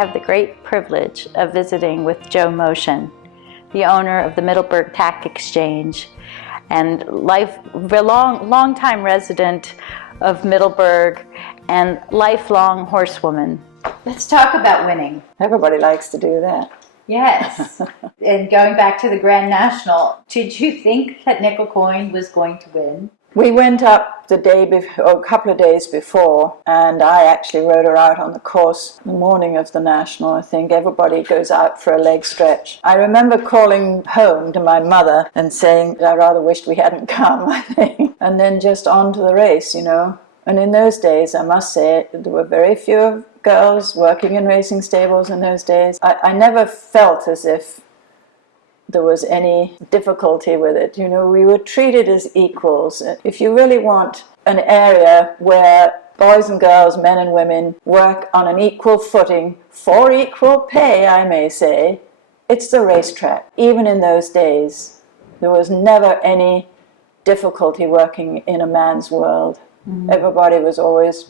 have the great privilege of visiting with Jo Motion, the owner of the Middleburg Tack Exchange and long-time resident of Middleburg and lifelong horsewoman. Let's talk about winning. Everybody likes to do that. Yes. And going back to the Grand National, did you think that Nickel Coin was going to win? We went up the day before, a couple of days before, and I actually rode her out on the course the morning of the National. I think everybody goes out for a leg stretch. I remember calling home to my mother and saying, I rather wished we hadn't come, I think. And then just on to the race, you know. And in those days, I must say, there were very few girls working in racing stables in those days. I never felt as if there was any difficulty with it. You know, we were treated as equals. If you really want an area where boys and girls, men and women, work on an equal footing for equal pay, I may say, it's the racetrack. Even in those days, there was never any difficulty working in a man's world. Mm-hmm. Everybody was always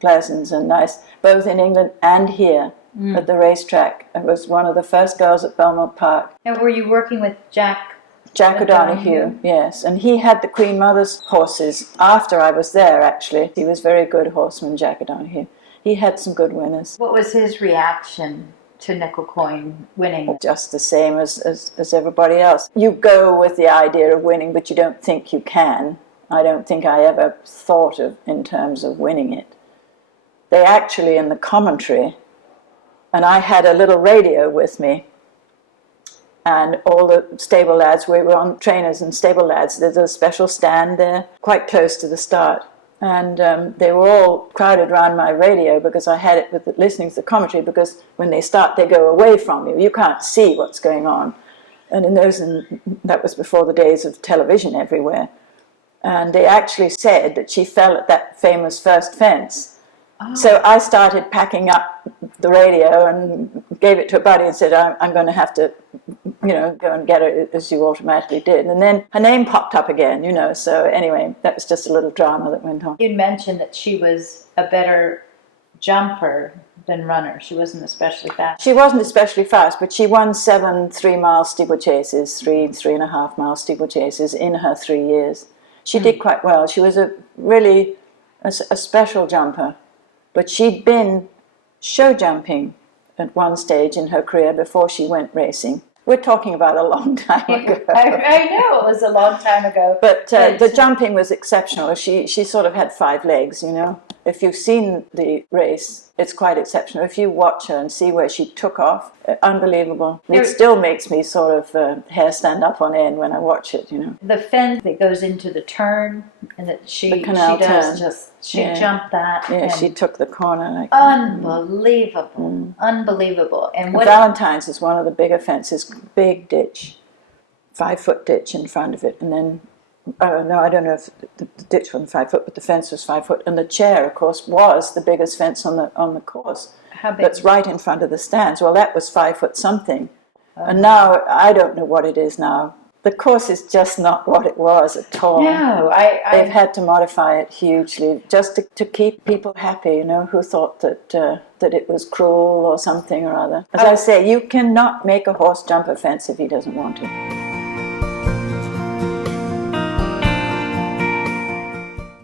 pleasant and nice, both in England and here. At the racetrack. I was one of the first girls at Belmont Park. And were you working with Jack O'Donoghue, yes. And he had the Queen Mother's horses after I was there, actually. He was a very good horseman, Jack O'Donoghue. He had some good winners. What was his reaction to Nickel Coin winning? Just the same as everybody else. You go with the idea of winning, but you don't think you can. I don't think I ever thought of in terms of winning it. They actually, in the commentary, and I had a little radio with me, and all the stable lads, we were on trainers and stable lads, there's a special stand there, quite close to the start. And they were all crowded around my radio because I had it with listening to the commentary, because when they start, they go away from you. You can't see what's going on. And that was before the days of television everywhere. And they actually said that she fell at that famous first fence. Oh. So I started packing up the radio and gave it to a buddy and said, I'm going to have to, you know, go and get it, as you automatically did. And then her name popped up again, you know. So anyway, that was just a little drama that went on. You mentioned that she was a better jumper than runner. She wasn't especially fast. She wasn't especially fast, but she won 7 3-mile steeplechases, 3.5-mile steeplechases in her 3 years. She did quite well. She was really a special jumper. But she'd been show jumping at one stage in her career before she went racing. We're talking about a long time ago. I know, it was a long time ago. But the jumping was exceptional. She sort of had 5 legs, you know. If you've seen the race, it's quite exceptional. If you watch her and see where she took off, unbelievable. It still makes me sort of hair stand up on end when I watch it, you know. The fence that goes into the turn, and that she jumped that. Yeah, she took the corner. Unbelievable, unbelievable. And Valentine's is one of the bigger fences, big ditch, 5-foot ditch in front of it, and then. No, I don't know if the ditch wasn't 5 foot, but the fence was 5 foot, and the chair, of course, was the biggest fence on the course. How big? That's right in front of the stands. Well, that was 5 foot something, and now I don't know what it is now. The course is just not what it was at all. No, they've had to modify it hugely just to keep people happy. You know, who thought that it was cruel or something or other. As I say, you cannot make a horse jump a fence if he doesn't want to.